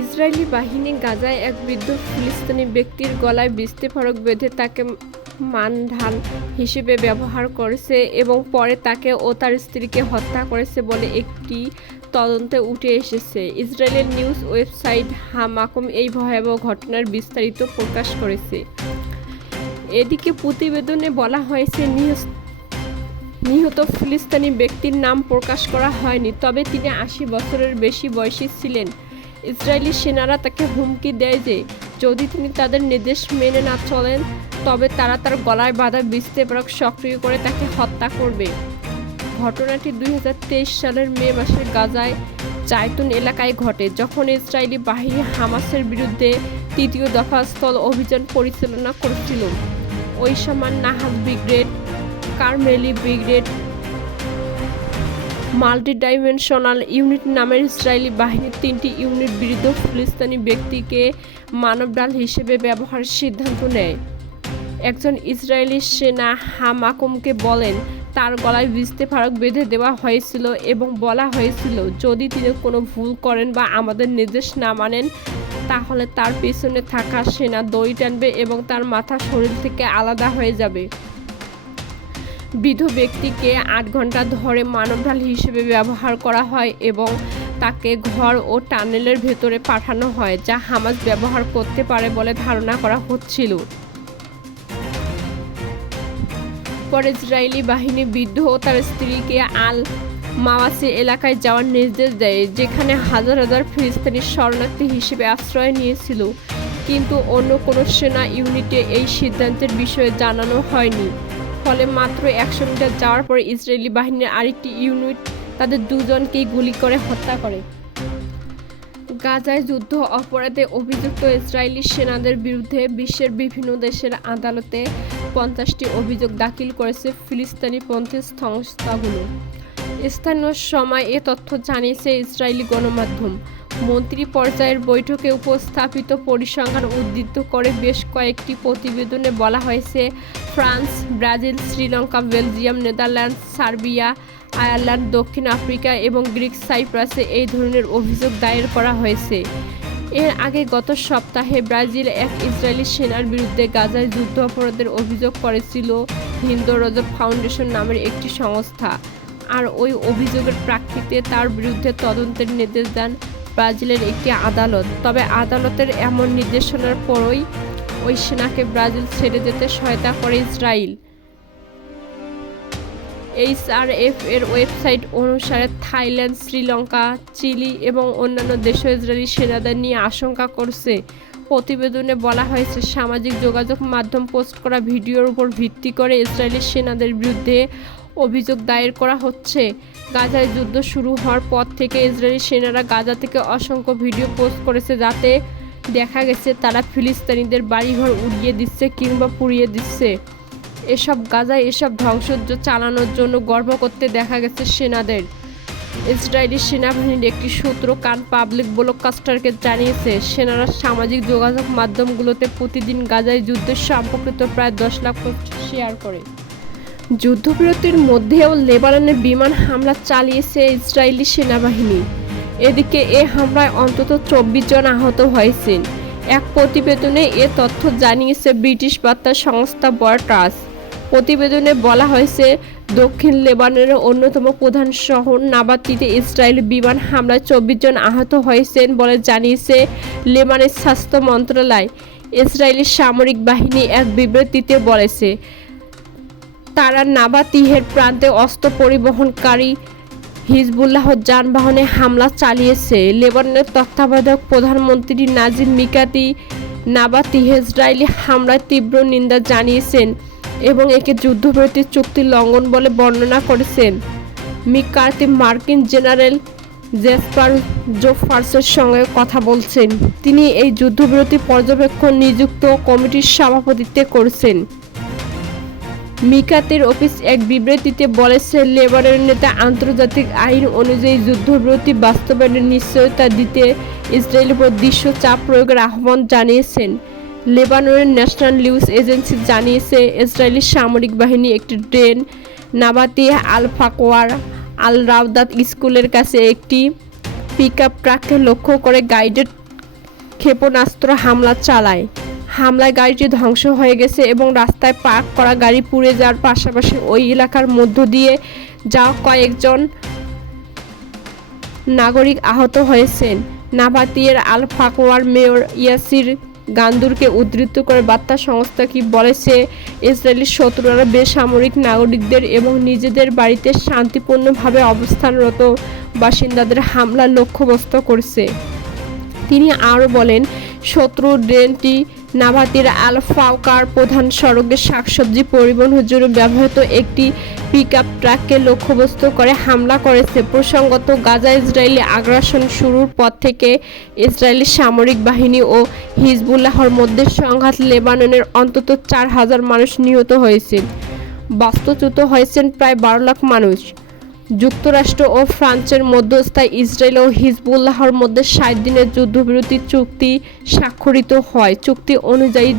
Israeli বাহিনী গাজায় এক বৃদ্ধ ফিলিস্তিনি ব্যক্তির গলায় বিস্ফোরক বেঁধে তাকে মানঢাল হিসেবে ব্যবহার করেছে এবং পরে তাকে ও তার স্ত্রীকে হত্যা করেছে বলে একটি তদন্তে উঠে এসেছে। ইসরায়েলের নিউজ ওয়েবসাইট হামাকম এই ভয়াবহ ঘটনার বিস্তারিত প্রকাশ করেছে। এদিকে প্রতিবেদনে বলা হয়েছে নিহত ফিলিস্তিনি ব্যক্তির নাম প্রকাশ করা হয়নি, তবে তিনি 80 বছরের বেশি বয়সী ছিলেন। ইসরায়েলি সেনারা তাকে হুমকি দেয় যে যদি তিনি তাদের নির্দেশ মেনে না চলেন তবে তারা তার গলায় বাঁধা বিস্ফোরক সক্রিয় করে তাকে হত্যা করবে। ঘটনাটি 2023 সালের মে মাসে গাজায় জাইতুন এলাকায় ঘটে, যখন ইসরায়েলি বাহিনী হামাসের বিরুদ্ধে তৃতীয় দফা স্থল অভিযান পরিচালনা করছিল। ওই সময় নাহাস ব্রিগেড, কারমেলি ব্রিগেড, মাল্টিডাইমেনশনাল ইউনিট নামের ইসরায়েলি বাহিনীর 3টি ইউনিট বিরুদ্ধে ফিলিস্তিনি ব্যক্তিকে মানবঢাল হিসেবে ব্যবহারের সিদ্ধান্ত নেয়। একজন ইসরায়েলি সেনা হামাকমকে বলেন, তার গলায় বিস্ফোরক বেঁধে দেওয়া হয়েছিল এবং বলা হয়েছিল যদি তিনি কোনো ভুল করেন বা আমাদের নির্দেশ না মানেন তাহলে তার পিছনে থাকা সেনা দড়ি টানবে এবং তার মাথা শরীর থেকে আলাদা হয়ে যাবে। বৃদ্ধ ব্যক্তিকে 8 ঘন্টা ধরে মানবঢাল হিসেবে ব্যবহার করা হয় এবং তাকে ঘর ও টানেলের ভেতরে পাঠানো হয়, যা হামাস ব্যবহার করতে পারে বলে ধারণা করা হচ্ছিল। পরে ইসরায়েলি বাহিনী বৃদ্ধ ও তার স্ত্রীকে আল মাওয়াসি এলাকায় যাওয়ার নির্দেশ দেয়, যেখানে হাজার হাজার ফিলিস্তিনি শরণার্থী হিসেবে আশ্রয় নিয়েছিল, কিন্তু অন্য কোনো সেনা ইউনিটে এই সিদ্ধান্তের বিষয়ে জানানো হয়নি। ফলে মাত্র 100 মিটার যাওয়ার পর ইসরায়েলি বাহিনীর আরেকটি ইউনিট তাদের দুজনকেই গুলি করে হত্যা করে। গাজায় যুদ্ধ অপরাধে অভিযুক্ত ইসরায়েলি সেনাদের বিরুদ্ধে বিশ্বের বিভিন্ন দেশের আদালতে 50টি অভিযোগ দাখিল করেছে ফিলিস্তিনিপন্থী সংস্থাগুলো। স্থানীয় সময় এ তথ্য জানিয়েছে ইসরায়েলি গণমাধ্যম। মন্ত্রী পর্যায়ের বৈঠকে উপস্থাপিত পরিসংখ্যান উদ্ধৃত করে বেশ কয়েকটি প্রতিবেদনে বলা হয়েছে, France, Brazil, Sri Lanka, Belgium, Netherlands, Serbia, Ireland, দক্ষিণ আফ্রিকা এবং গ্রিক সাইপ্রাসে এই ধরনের অভিযোগ দায়ের করা হয়েছে। এর আগে গত সপ্তাহে ব্রাজিল এক ইসরায়েলি সেনার বিরুদ্ধে গাজায় যুদ্ধ অপরাধের অভিযোগ করেছিল হিন্দু রজব ফাউন্ডেশন নামের একটি সংস্থা, আর ওই অভিযোগের প্রেক্ষিতে তার বিরুদ্ধে তদন্তের নির্দেশ দেন ব্রাজিলের একটি আদালত। তবে আদালতের এমন নির্দেশনার পরই ওই সেনাকে ব্রাজিল ছেড়ে যেতে সহায়তা করে ইসরায়েল। এইচআরএফ এর ওয়েবসাইট অনুসারে থাইল্যান্ড, শ্রীলঙ্কা, চিলি এবং অন্যান্য দেশও ইসরায়েলি সেনাদের নিয়ে আশঙ্কা করছে। প্রতিবেদনে বলা হয়েছে, সামাজিক যোগাযোগ মাধ্যম পোস্ট করা ভিডিওর উপর ভিত্তি করে ইসরায়েলি সেনাদের বিরুদ্ধে অভিযোগ দায়ের করা হচ্ছে। গাজায় যুদ্ধ শুরু হওয়ার পর থেকে ইসরায়েলি সেনারা গাজা থেকে অসংখ্য ভিডিও পোস্ট করেছে, যাতে দেখা গেছে তারা ফিলিস্তিনিদের বাড়িঘর উড়িয়ে দিচ্ছে কিংবা পুড়িয়ে দিচ্ছে। গাজায় এসব ধ্বংসযজ্ঞ চালানোর জন্য গর্ব করতে দেখা গেছে সেনাদের। ইসরায়েলি সেনাবাহিনীর একটি সূত্র কান পাবলিক ব্রডকাস্টারকে জানিয়েছে, সেনারা সামাজিক যোগাযোগ মাধ্যমগুলোতে প্রতিদিন গাজায় যুদ্ধের সম্পর্কিত প্রায় 10 লাখ পোস্ট শেয়ার করে। যুদ্ধবিরতির মধ্যেও লেবাননে বিমান হামলা চালিয়েছে ইসরায়েলি সেনাবাহিনী। এদিকে এ হামলায় অন্তত 24 জন আহত হয়েছেন। এক প্রতিবেদনে এ তথ্য জানিয়েছে ব্রিটিশ বার্তা সংস্থা রয়টার্স। প্রতিবেদনে বলা হয়েছে, দক্ষিণ লেবাননের অন্যতম প্রধান শহর নাবাতিতে ইসরায়েলি বিমান হামলায় 24 জন আহত হয়েছেন বলে জানিয়েছে লেবানের স্বাস্থ্য মন্ত্রণালয়। ইসরায়েলি সামরিক বাহিনী এক বিবৃতিতে বলেছে, তারা নাবাতিহের প্রান্তে অস্ত্র পরিবহনকারী হিজবুল্লাহ যানবাহনে হামলা চালিয়েছে। লেবাননের তত্ত্বাবধায়ক প্রধানমন্ত্রী নাজিব মিকাতি নাবাতিহে ইসরায়েলি হামলার তীব্র নিন্দা জানিয়েছেন এবং একে যুদ্ধবিরতি চুক্তি লঙ্ঘন বলে বর্ণনা করেছেন। মিকাতি মার্কিন জেনারেল জেসপার জোফার্সের সঙ্গে কথা বলছেন। তিনি এই যুদ্ধবিরতি পর্যবেক্ষণ নিযুক্ত কমিটির সভাপতিত্ব করছেন। মিকাতির অফিস এক বিবৃতিতে বলেছে, লেবাননের নেতা আন্তর্জাতিক আইন অনুযায়ী যুদ্ধবিরতি বাস্তবায়নের নিশ্চয়তা দিতে ইসরায়েলের উপর দৃশ্য চাপ প্রয়োগের আহ্বান জানিয়েছেন। লেবাননের ন্যাশনাল নিউজ এজেন্সি জানিয়েছে, ইসরায়েলি সামরিক বাহিনী একটি ট্রেন নাবাতিহ আল ফাকওয়ার আল রাউদাত স্কুলের কাছে একটি পিকআপ ট্রাককে লক্ষ্য করে গাইডেড ক্ষেপণাস্ত্র হামলা চালায়। হামলায় গাড়িটি ধ্বংস হয়ে গেছে এবং রাস্তায় পার্ক করা গাড়ি পুড়ে যাওয়ার পাশাপাশি ওই এলাকার মধ্য দিয়ে যাওয়া কয়েকজন নাগরিক আহত হয়েছেন। নাবাতিয়ের আল ফাকওয়ার মেয়র ইয়াসির গান্দুরকে উদ্ধৃত করে বার্তা সংস্থা কি বলেছে, ইসরায়েলি শত্রুরা বেসামরিক নাগরিকদের এবং নিজেদের বাড়িতে শান্তিপূর্ণভাবে অবস্থানরত বাসিন্দাদের হামলার লক্ষ্যবস্তু করছে। তিনি আরও বলেন, শত্রু ড্রেনটি নাবাতির আল ফাওকার প্রধান সড়কে শাকসবজি পরিবহনের জন্য ব্যবহৃত একটি পিকআপ ট্রাককে লক্ষ্যবস্তু করে হামলা করেছে। প্রসঙ্গত, গাজা ইসরায়েলি আগ্রাসন শুরুর পর থেকে ইসরায়েলি সামরিক বাহিনী ও হিজবুল্লাহর মধ্যে সংঘাত লেবাননের অন্তত 4,000 মানুষ নিহত হয়েছেন, বাস্তুচ্যুত হয়েছেন প্রায় 12 লাখ মানুষ। যুক্তরাষ্ট্র ও ফ্রান্সের মধ্যস্থায় ইসরায়েল ও হিজবুল্লাহর মধ্যে 60 দিনের যুদ্ধবিরতি চুক্তি স্বাক্ষরিত হয়। চুক্তি অনুযায়ী